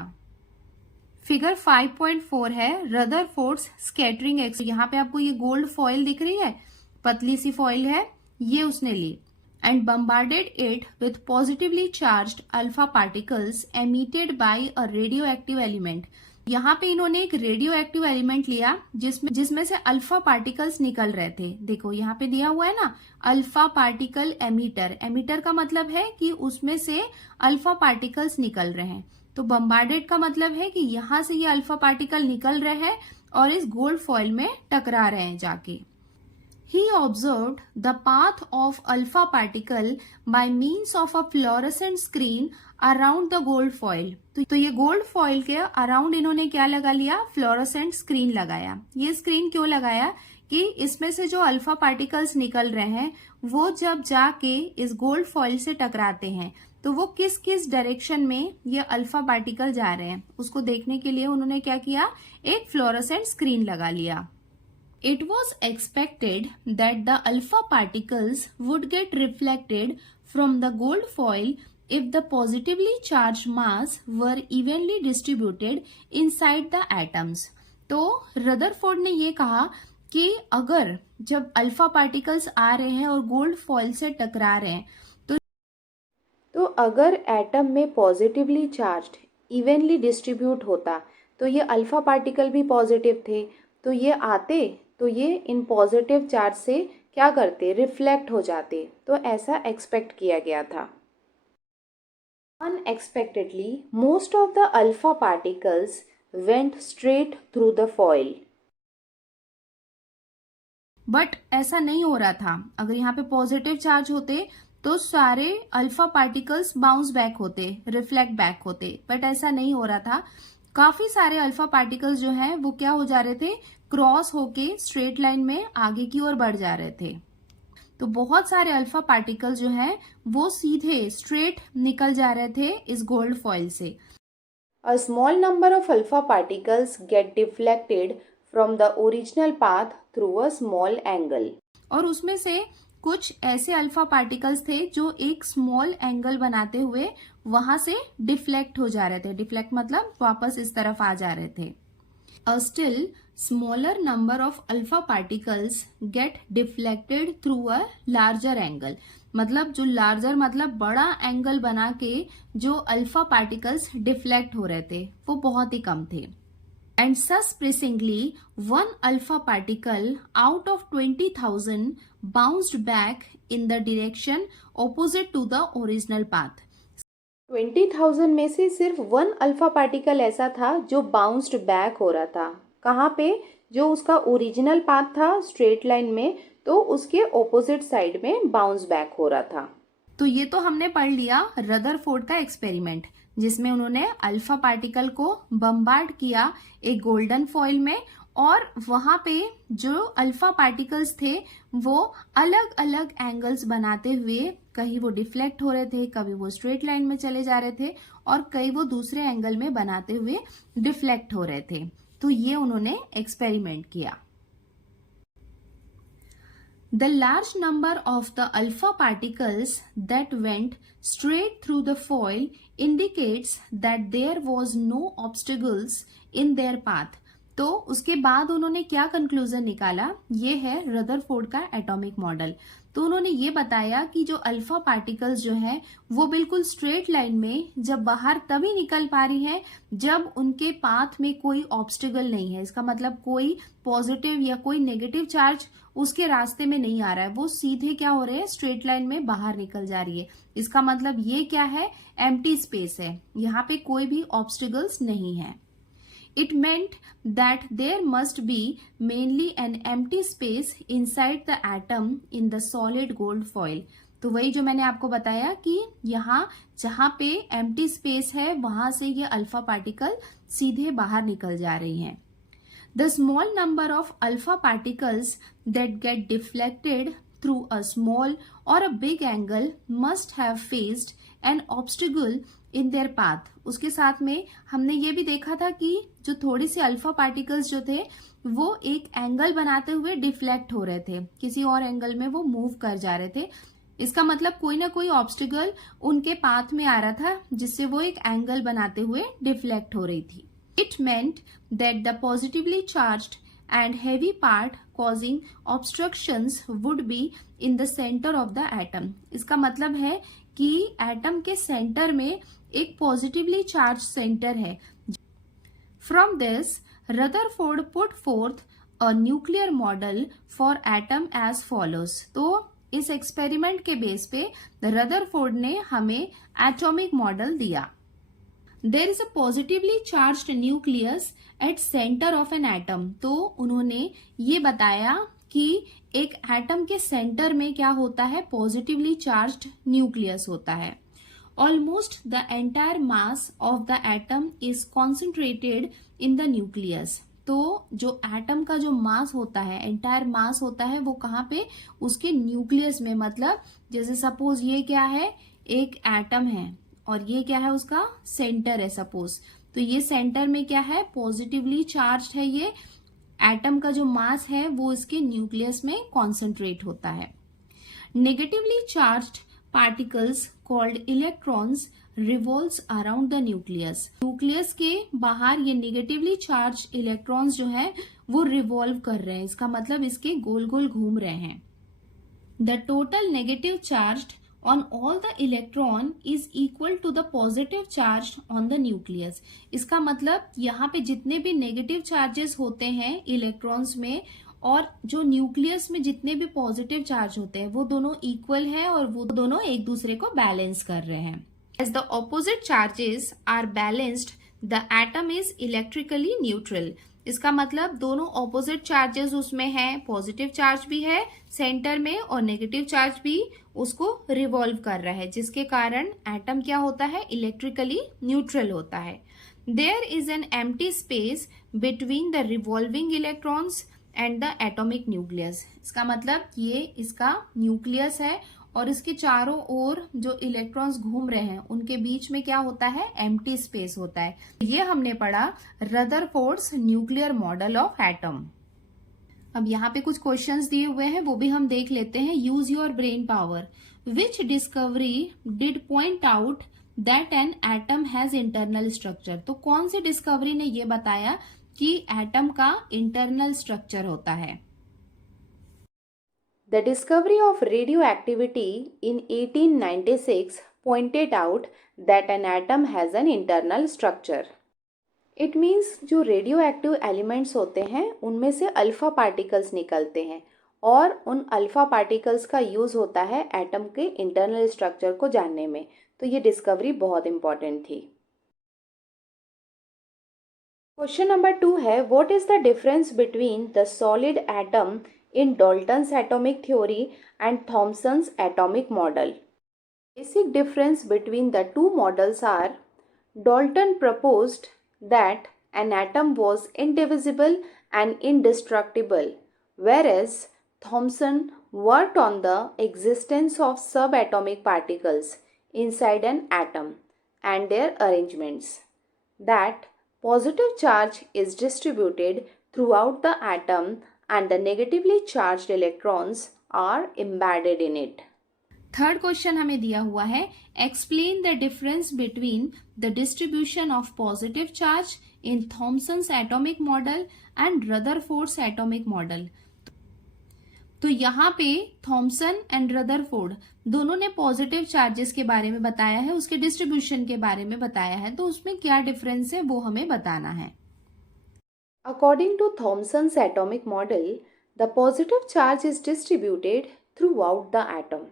फिगर 5.4 है रदरफोर्ड्स स्कैटरिंग एक्स। यहाँ पे आपको ये गोल्ड फॉइल दिख रही है, पतली सी फॉइल है, ये उसने ली and bombarded it with positively charged alpha particles emitted by a radio active element. यहाँ पे इन्होंने एक रेडियो एक्टिव एलिमेंट लिया जिसमें से अल्फा पार्टिकल्स निकल रहे थे। देखो यहाँ पे दिया हुआ है ना, अल्फा पार्टिकल एमिटर। एमिटर का मतलब है कि उसमें से अल्फा पार्टिकल्स निकल रहे हैं। तो बम्बार्डेड का मतलब है कि यहाँ से ये अल्फा पार्टिकल निकल रहे हैं और इस गोल्ड फॉइल में टकरा रहे हैं जाके। He observed the path of alpha particle by means of a fluorescent screen around the gold foil. तो ये गोल्ड फॉइल के अराउंड इन्होंने क्या लगा लिया, फ्लोरोसेंट स्क्रीन लगाया। ये स्क्रीन क्यों लगाया कि इसमें से जो अल्फा पार्टिकल्स निकल रहे हैं वो जब जाके इस गोल्ड फॉइल से टकराते हैं तो वो किस किस डायरेक्शन में ये अल्फा पार्टिकल जा रहे हैं उसको देखने के लिए उन्होंने क्या किया, एक फ्लोरोसेंट स्क्रीन लगा लिया। It was expected that the alpha particles would get reflected from the gold foil if the positively charged mass were evenly distributed inside the atoms. तो रदरफोर्ड ने ये कहा कि अगर जब अल्फा पार्टिकल्स आ रहे हैं और गोल्ड फॉइल से टकरा रहे हैं तो अगर एटम में पॉजिटिवली चार्ज्ड इवनली डिस्ट्रीब्यूट होता तो ये अल्फा पार्टिकल भी पॉजिटिव थे तो ये आते तो ये इन पॉजिटिव चार्ज से क्या करते, रिफ्लेक्ट हो जाते। तो ऐसा एक्सपेक्ट किया गया था। Unexpectedly most of the alpha particles went straight through the foil. But ऐसा नहीं हो रहा था। अगर यहाँ पे पॉजिटिव चार्ज होते तो सारे अल्फा पार्टिकल्स बाउंस बैक होते, रिफ्लेक्ट बैक होते, बट ऐसा नहीं हो रहा था। काफी सारे अल्फा पार्टिकल्स जो हैं वो क्या हो जा रहे थे, क्रॉस होके स्ट्रेट लाइन में आगे की ओर बढ़ जा रहे थे। तो बहुत सारे अल्फा पार्टिकल्स जो हैं वो सीधे स्ट्रेट निकल जा रहे थे इस गोल्ड फॉइल से। A small number of alpha particles get deflected from the original path through a small angle. और उसमें से कुछ ऐसे अल्फा पार्टिकल्स थे जो एक स्मॉल एंगल बनाते हुए वहां से डिफ्लेक्ट हो जा रहे थे। डिफ्लेक्ट मतलब वापस इस तरफ आ जा रहे थे। A still smaller number of alpha particles get deflected through a larger angle. मतलब जो लार्जर मतलब बड़ा एंगल बना के जो अल्फा पार्टिकल्स डिफ्लेक्ट हो रहे थे वो बहुत ही कम थे। And surprisingly, one alpha particle out of 20,000 bounced back in the direction opposite to the original path. 20,000 में से सिर्फ 1 अल्फा पार्टिकल ऐसा था जो बाउंस्ड बैक हो रहा था। कहाँ पे, जो उसका ओरिजिनल पाथ था स्ट्रेट लाइन में, तो उसके ऑपोजिट साइड में बाउंस बैक हो रहा था। तो ये तो हमने पढ़ लिया रदरफोर्ड का एक्सपेरिमेंट, जिसमें उन्होंने अल्फा पार्टिकल को बम्बार्ड किया एक गोल्डन फॉइल में और वहां पे जो अल्फा पार्टिकल्स थे वो अलग अलग एंगल्स बनाते हुए कहीं वो डिफ्लेक्ट हो रहे थे, कभी वो स्ट्रेट लाइन में चले जा रहे थे और कहीं वो दूसरे एंगल में बनाते हुए डिफ्लेक्ट हो रहे थे। तो ये उन्होंने एक्सपेरिमेंट किया। The large number of the alpha particles that went straight through the foil indicates that there was no obstacles in their path. तो उसके बाद उन्होंने क्या कंक्लूजन निकाला, ये है रदरफोर्ड का एटॉमिक मॉडल। तो उन्होंने ये बताया कि जो अल्फा पार्टिकल्स जो हैं वो बिल्कुल स्ट्रेट लाइन में जब बाहर तभी निकल पा रही हैं जब उनके पाथ में कोई ऑब्स्टिकल नहीं है। इसका मतलब कोई पॉजिटिव या कोई नेगेटिव चार्ज उसके रास्ते में नहीं आ रहा है, वो सीधे क्या हो रहे हैं, स्ट्रेट लाइन में बाहर निकल जा रही है। इसका मतलब ये क्या है, एम्प्टी स्पेस है, यहाँ पे कोई भी ऑब्स्टिकल्स नहीं है। It meant that there must be mainly an empty space inside the atom in the solid gold foil. तो वही जो मैंने आपको बताया कि यहाँ जहाँ पे एम्प्टी स्पेस है वहां से ये अल्फा पार्टिकल सीधे बाहर निकल जा रही हैं। The small number of alpha particles that get deflected through a small or a big angle must have faced an obstacle in their path. उसके साथ में हमने ये भी देखा था कि जो थोड़ी सी अल्फा पार्टिकल्स जो थे वो एक एंगल बनाते हुए डिफ्लेक्ट हो रहे थे, किसी और एंगल में वो मूव कर जा रहे थे। इसका मतलब कोई ना कोई ऑब्स्टिकल उनके पाथ में आ रहा था जिससे वो एक एंगल बनाते हुए डिफ्लेक्ट हो रही थी। It meant that the positively charged and heavy part causing obstructions would be in the center of the atom. इसका मतलब है कि एटम के सेंटर में एक पॉजिटिवली चार्ज सेंटर है। From this, Rutherford put forth a nuclear model for atom as follows. तो इस एक्सपेरिमेंट के बेस पे रदरफोर्ड ने हमें एटॉमिक मॉडल दिया। There is a positively charged nucleus at center of an atom. तो उन्होंने ये बताया कि एक एटम के सेंटर में क्या होता है, पॉजिटिवली चार्ज्ड न्यूक्लियस होता है। Almost the entire mass of the atom is concentrated in the nucleus. तो जो एटम का जो मास होता है, एंटायर मास होता है, वो कहाँ पे, उसके न्यूक्लियस में। मतलब जैसे सपोज ये क्या है, एक एटम है और ये क्या है, उसका सेंटर है सपोज। तो ये सेंटर में क्या है, पॉजिटिवली चार्ज्ड है। ये एटम का जो मास है वो इसके न्यूक्लियस में कॉन्सेंट्रेट होता है। Negatively charged particles called electrons revolves around the nucleus. Nucleus के बाहर ये नेगेटिवली चार्ज्ड इलेक्ट्रॉन्स जो है वो रिवॉल्व कर रहे हैं, इसका मतलब इसके गोल गोल घूम रहे हैं। The total negative charged on all the electron is equal to the positive charge on the nucleus। इसका मतलब यहाँ पे जितने भी नेगेटिव चार्जेस होते हैं इलेक्ट्रॉन्स में और जो न्यूक्लियस में जितने भी पॉजिटिव चार्ज होते हैं वो दोनों इक्वल है और वो दोनों एक दूसरे को बैलेंस कर रहे हैं। As the opposite charges are balanced, the atom is electrically neutral। इसका मतलब दोनों ऑपोजिट चार्जेस उसमें हैं, पॉजिटिव चार्ज भी है सेंटर में और नेगेटिव चार्ज भी उसको रिवॉल्व कर रहा है, जिसके कारण एटम क्या होता है, इलेक्ट्रिकली न्यूट्रल होता है। There is an empty space between the revolving electrons and the atomic nucleus. इसका मतलब ये इसका न्यूक्लियस है और इसके चारों ओर जो इलेक्ट्रॉन्स घूम रहे हैं उनके बीच में क्या होता है, एम्प्टी स्पेस होता है। ये हमने पढ़ा Rutherford's nuclear model of atom. अब यहाँ पे कुछ क्वेश्चंस दिए हुए हैं, वो भी हम देख लेते हैं। Use your brain power. Which discovery did point out that an atom has internal structure. तो कौन सी डिस्कवरी ने ये बताया कि एटम का इंटरनल स्ट्रक्चर होता है। The discovery of radioactivity in 1896 pointed out that an atom has an internal structure. It means जो रेडियोएक्टिव एलिमेंट्स होते हैं उनमें से अल्फा पार्टिकल्स निकलते हैं और उन अल्फा पार्टिकल्स का यूज़ होता है एटम के इंटरनल स्ट्रक्चर को जानने में। तो ये डिस्कवरी बहुत इंपॉर्टेंट थी। क्वेश्चन नंबर 2 है, what is the difference between the solid atom in Dalton's atomic theory and Thomson's atomic model? Basic difference between the two models are, Dalton proposed that an atom was indivisible and indestructible, whereas Thomson worked on the existence of subatomic particles inside an atom and their arrangements, that positive charge is distributed throughout the atom and the negatively charged electrons are embedded in it. Third question हमें दिया हुआ है, explain the difference between the distribution of positive charge in Thomson's atomic model and Rutherford's atomic model. तो यहाँ पे Thompson and Rutherford दोनों ने positive charges के बारे में बताया है, उसके डिस्ट्रीब्यूशन के बारे में बताया है, तो उसमें क्या डिफरेंस है वो हमें बताना है। According to Thomson's atomic model, the positive charge is distributed throughout the atom.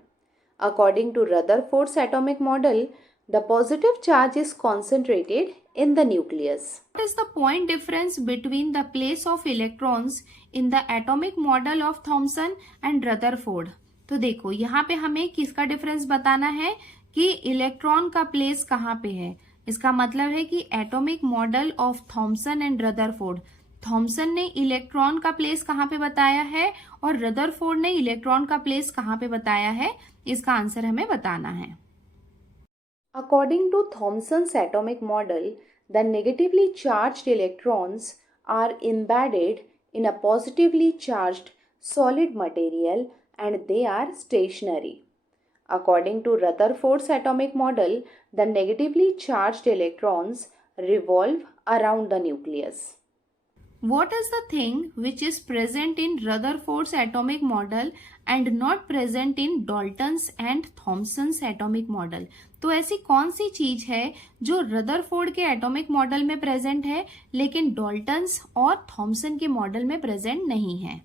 According to Rutherford's atomic model, the positive charge is concentrated in the nucleus. What is the point difference between the place of electrons in the atomic model of Thomson and Rutherford? तो देखो यहाँ पे हमें किसका difference बताना है कि electron का प्लेस कहाँ पे है। इसका मतलब है कि atomic model of Thomson and Rutherford, Thomson ने इलेक्ट्रॉन का प्लेस कहाँ पे बताया है और रदरफोर्ड ने इलेक्ट्रॉन का प्लेस कहाँ पे बताया है, इसका आंसर हमें बताना है। According to Thomson's atomic model, the negatively charged electrons are embedded in a positively charged solid material and they are stationary. According to Rutherford's atomic model, the negatively charged electrons revolve around the nucleus. What is the thing which is present in Rutherford's atomic model and not present in Dalton's and Thomson's atomic model? तो ऐसी कौन सी चीज है जो Rutherford के atomic model में present है लेकिन डॉल्टन्स और थॉमसन के मॉडल में प्रेजेंट नहीं है?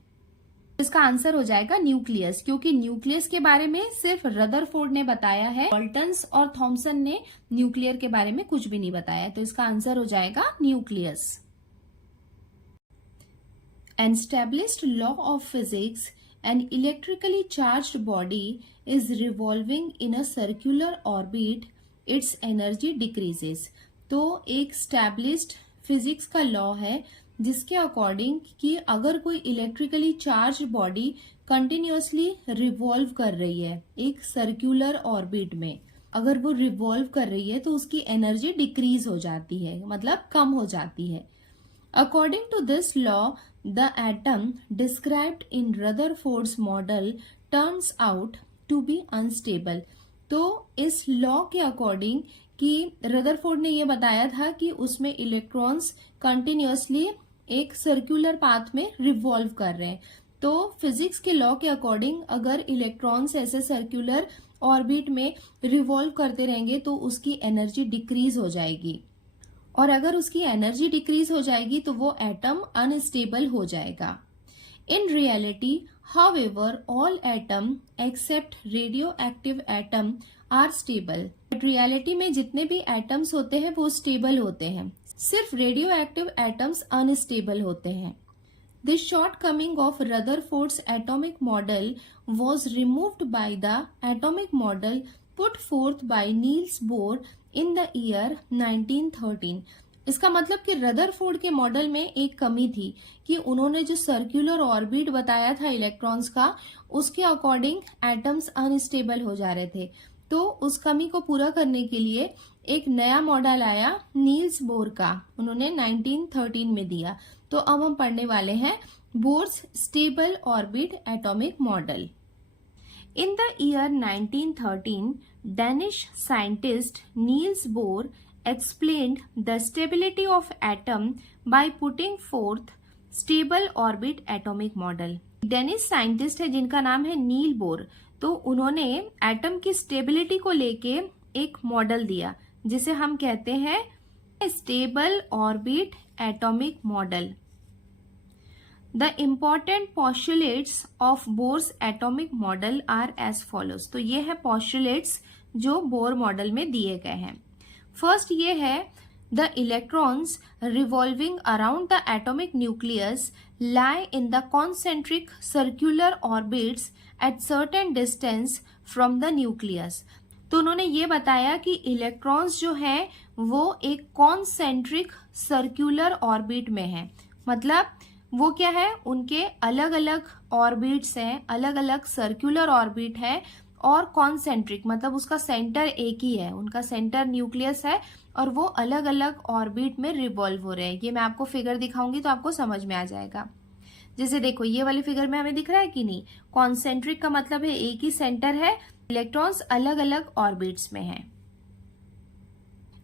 इसका आंसर हो जाएगा न्यूक्लियस, क्योंकि न्यूक्लियस के बारे में सिर्फ रदरफोर्ड ने बताया है, डॉल्टन्स और थॉमसन ने न्यूक्लियर के बारे में कुछ भी नहीं बताया। तो इसका आंसर हो जाएगा nucleus. An established law of physics, an electrically charged body is revolving in a circular orbit, its energy decreases. तो एक established physics का law है जिसके अकॉर्डिंग कि अगर कोई electrically charge body continuously revolve कर रही है एक सर्कुलर ऑर्बिट में, अगर वो रिवॉल्व कर रही है तो उसकी एनर्जी डिक्रीज हो जाती है, मतलब कम हो जाती है. According to this law, the atom described in Rutherford's model turns out to be unstable. तो इस लॉ के अकॉर्डिंग कि रदरफोर्ड ने ये बताया था कि उसमें इलेक्ट्रॉन्स कंटिन्यूअसली एक सर्कुलर पाथ में रिवॉल्व कर रहे हैं. तो फिजिक्स के लॉ के अकॉर्डिंग अगर इलेक्ट्रॉन्स ऐसे सर्कुलर ऑर्बिट में रिवॉल्व करते रहेंगे तो उसकी एनर्जी डिक्रीज हो जाएगी, और अगर उसकी एनर्जी डिक्रीज हो जाएगी तो वो एटम अनस्टेबल हो जाएगा. In reality however all atom except radio active atom are stable. But reality में जितने भी एटम्स होते हैं वो स्टेबल होते हैं, सिर्फ रेडियो एक्टिव एटम्स अनस्टेबल होते हैं. This shortcoming of Rutherford's atomic model was removed by the atomic model put forth by Niels Bohr in the year 1913. इसका मतलब कि रदरफोर्ड के मॉडल में एक कमी थी कि उन्होंने जो सर्कुलर ऑर्बिट बताया था इलेक्ट्रॉन्स का, उसके अकॉर्डिंग एटम्स अनस्टेबल हो जा रहे थे. तो उस कमी को पूरा करने के लिए एक नया मॉडल आया नील्स बोर का, उन्होंने 1913 में दिया. तो अब हम पढ़ने वाले हैं Bohr's stable orbit atomic model. In the year 1913, Danish scientist Niels Bohr explained the stability of atom by putting forth stable orbit atomic model. Danish scientist है जिनका नाम है नील बोर, तो उन्होंने एटम की स्टेबिलिटी को लेके एक मॉडल दिया जिसे हम कहते हैं stable orbit atomic model. The important postulates of Bohr's atomic model are as follows. तो ये है postulates जो बोर मॉडल में दिए गए हैं. फर्स्ट ये है the electrons revolving around the atomic nucleus lie in the concentric circular orbits at certain distance from the nucleus. तो उन्होंने ये बताया कि इलेक्ट्रॉन्स जो हैं वो एक कॉन्सेंट्रिक सर्कुलर ऑर्बिट में है, मतलब वो क्या है, उनके अलग अलग ऑर्बिट्स हैं, अलग अलग सर्कुलर ऑर्बिट है, और कॉन्सेंट्रिक मतलब उसका सेंटर एक ही है, उनका सेंटर न्यूक्लियस है और वो अलग अलग ऑर्बिट में रिवॉल्व हो रहे हैं. ये मैं आपको फिगर दिखाऊंगी तो आपको समझ में आ जाएगा. जैसे देखो ये वाली फिगर में हमें दिख रहा है कि नहीं, कॉन्सेंट्रिक का मतलब है एक ही सेंटर है, इलेक्ट्रॉन्स अलग अलग ऑर्बिट्स में हैं.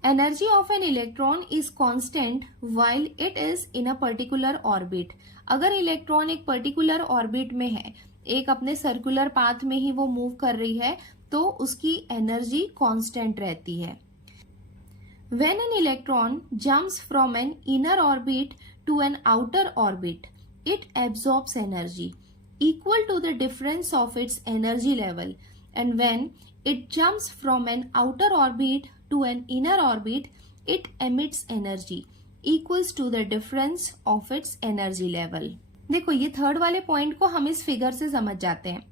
Energy of an electron is constant while it is in a particular orbit. अगर इलेक्ट्रॉन एक पर्टिकुलर ऑर्बिट में है, एक अपने सर्कुलर पाथ में ही वो मूव कर रही है, तो उसकी एनर्जी कांस्टेंट रहती है. When an electron jumps from an inner orbit to an outer orbit, it absorbs energy equal to the difference of its energy level, and when it jumps from an outer orbit to an inner orbit, it emits energy equals to the difference of its energy level. देखो ये third वाले point को हम इस figure से समझ जाते हैं.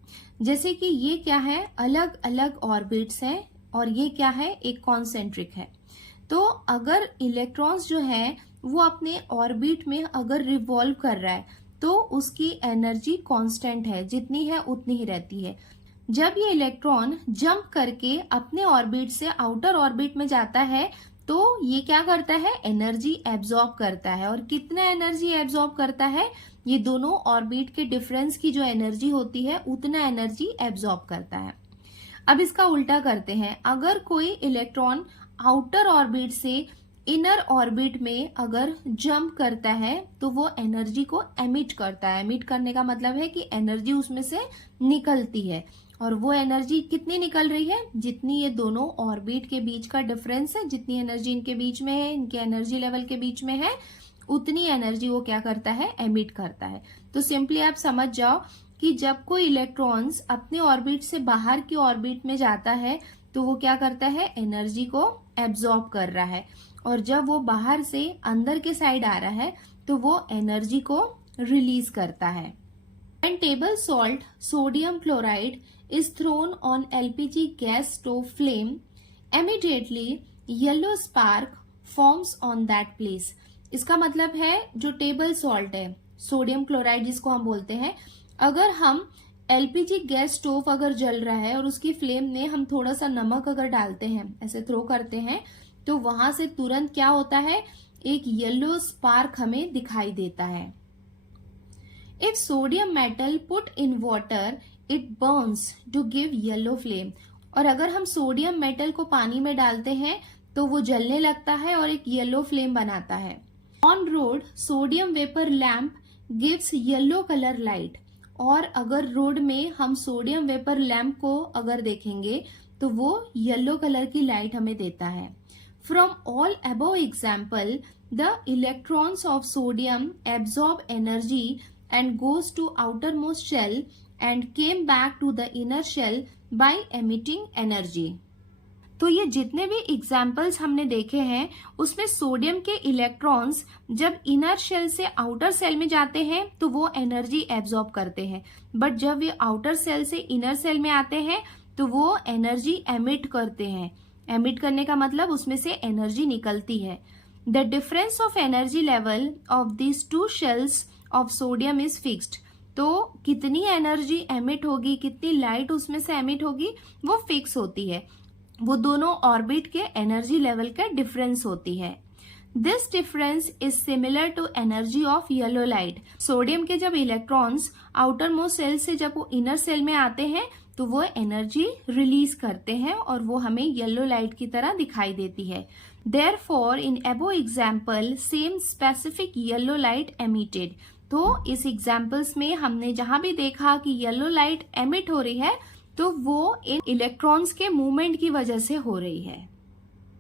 जैसे कि ये क्या है, अलग अलग ऑर्बिट्स हैं और ये क्या है, एक कॉन्सेंट्रिक है. तो अगर इलेक्ट्रॉन्स जो है वो अपने ऑर्बिट में अगर रिवॉल्व कर रहा है तो उसकी एनर्जी कांस्टेंट है, जितनी है उतनी ही रहती है. जब ये इलेक्ट्रॉन जंप करके अपने ऑर्बिट से आउटर ऑर्बिट में जाता है तो ये क्या करता है, एनर्जी एब्जॉर्ब करता है. और कितना एनर्जी एब्जॉर्ब करता है, ये दोनों ऑर्बिट के डिफरेंस की जो एनर्जी होती है उतना एनर्जी एब्जॉर्ब करता है. अब इसका उल्टा करते हैं, अगर कोई इलेक्ट्रॉन आउटर ऑर्बिट से इनर ऑर्बिट में अगर जंप करता है तो वो एनर्जी को एमिट करता है. एमिट करने का मतलब है कि एनर्जी उसमें से निकलती है, और वो एनर्जी कितनी निकल रही है, जितनी ये दोनों ऑर्बिट के बीच का डिफरेंस है, जितनी एनर्जी इनके बीच में है, इनके एनर्जी लेवल के बीच में है, उतनी एनर्जी वो क्या करता है, एमिट करता है. तो सिंपली आप समझ जाओ कि जब कोई इलेक्ट्रॉन्स अपने ऑर्बिट से बाहर की ऑर्बिट में जाता है तो वो क्या करता है, एनर्जी को एब्जॉर्ब कर रहा है, और जब वो बाहर से अंदर के साइड आ रहा है तो वो एनर्जी को रिलीज करता है। When table salt sodium chloride is thrown on LPG gas stove flame, immediately yellow spark forms on that place. इसका मतलब है जो टेबल सॉल्ट है, सोडियम क्लोराइड जिसको हम बोलते हैं, अगर हम एलपीजी गैस स्टोव अगर जल रहा है और उसकी फ्लेम में हम थोड़ा सा नमक अगर डालते हैं, ऐसे थ्रो करते हैं, तो वहां से तुरंत क्या होता है, एक येलो स्पार्क हमें दिखाई देता है। If sodium metal put in water, it burns to give yellow flame. और अगर हम सोडियम मेटल को पानी में डालते हैं तो वो जलने लगता है और एक येलो फ्लेम बनाता है। On road sodium vapour lamp gives yellow colour light. और अगर रोड में हम सोडियम वेपर लैम्प को अगर देखेंगे तो वो येलो कलर की लाइट हमें देता है। From all above example, the electrons of sodium absorb energy and goes to outermost shell and came back to the inner shell by emitting energy. तो ये जितने भी एग्जाम्पल्स हमने देखे हैं उसमें सोडियम के इलेक्ट्रॉन्स जब इनर शेल से आउटर सेल में जाते हैं तो वो एनर्जी एब्सॉर्ब करते हैं, बट जब ये आउटर सेल से इनर सेल में आते हैं तो वो एनर्जी एमिट करते हैं। एमिट करने का मतलब उसमें से एनर्जी निकलती है। The difference of energy level of these two shells of sodium is fixed. तो कितनी एनर्जी एमिट होगी, कितनी लाइट उसमें से एमिट होगी, वो फिक्स होती है। वो दोनों ऑर्बिट के एनर्जी लेवल का डिफरेंस होती है। This difference is similar to energy of yellow light. Sodium के जब इलेक्ट्रॉन्स आउटर मोस्ट सेल से जब वो इनर सेल में आते हैं तो वो एनर्जी रिलीज करते हैं और वो हमें येलो लाइट की तरह दिखाई देती है। Therefore, in above example, same specific yellow light emitted. तो इस एग्जाम्पल्स में हमने जहां भी देखा कि येलो लाइट एमिट हो रही है तो वो इन इलेक्ट्रॉन्स के मूवमेंट की वजह से हो रही है।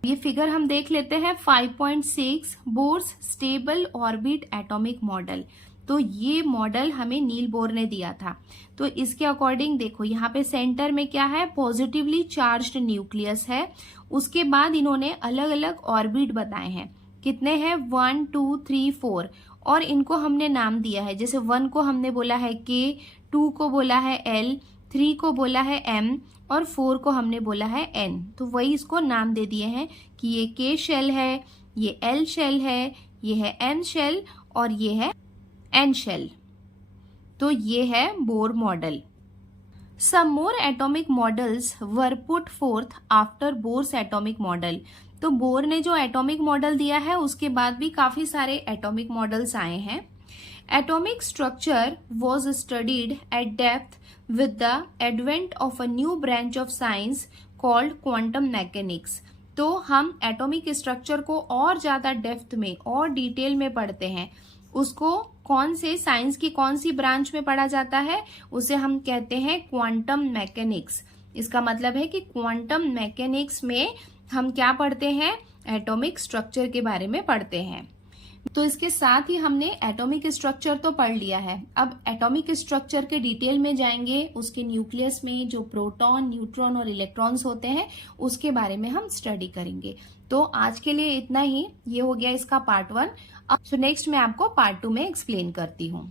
ये फिगर हम देख लेते हैं 5.6 Bohr's stable orbit atomic model. तो ये मॉडल हमें नील बोर ने दिया था। तो इसके अकॉर्डिंग देखो यहाँ पे सेंटर में क्या है, पॉजिटिवली चार्ज्ड न्यूक्लियस है। उसके बाद इन्होंने अलग अलग ऑर्बिट बताए हैं, कितने हैं 1 2 3 4, और इनको हमने नाम दिया है। जैसे 1 को हमने बोला है K, 2 को बोला है L, 3 को बोला है M और 4 को हमने बोला है N। तो वही इसको नाम दे दिए हैं कि ये K शेल है, ये L शेल है, ये है M शेल और ये है N शेल। तो ये है Bohr model. Some more atomic models were put forth after Bohr's atomic model. तो बोर ने जो एटॉमिक मॉडल दिया है उसके बाद भी काफी सारे एटॉमिक मॉडल्स आए हैं। Atomic structure was studied at depth with the advent of a new branch of science called quantum mechanics. तो हम एटॉमिक स्ट्रक्चर को और ज्यादा डेप्थ में और डिटेल में पढ़ते हैं। उसको कौन से साइंस की कौन सी ब्रांच में पढ़ा जाता है, उसे हम कहते हैं क्वांटम मैकेनिक्स। इसका मतलब है कि क्वांटम मैकेनिक्स में हम क्या पढ़ते हैं, एटॉमिक स्ट्रक्चर के बारे में पढ़ते हैं। तो इसके साथ ही हमने एटॉमिक स्ट्रक्चर तो पढ़ लिया है। अब एटॉमिक स्ट्रक्चर के डिटेल में जाएंगे, उसके न्यूक्लियस में जो प्रोटॉन, न्यूट्रॉन और इलेक्ट्रॉन्स होते हैं उसके बारे में हम स्टडी करेंगे। तो आज के लिए इतना ही, ये हो गया इसका पार्ट 1। अब नेक्स्ट मैं आपको पार्ट 2 में एक्सप्लेन करती हूँ।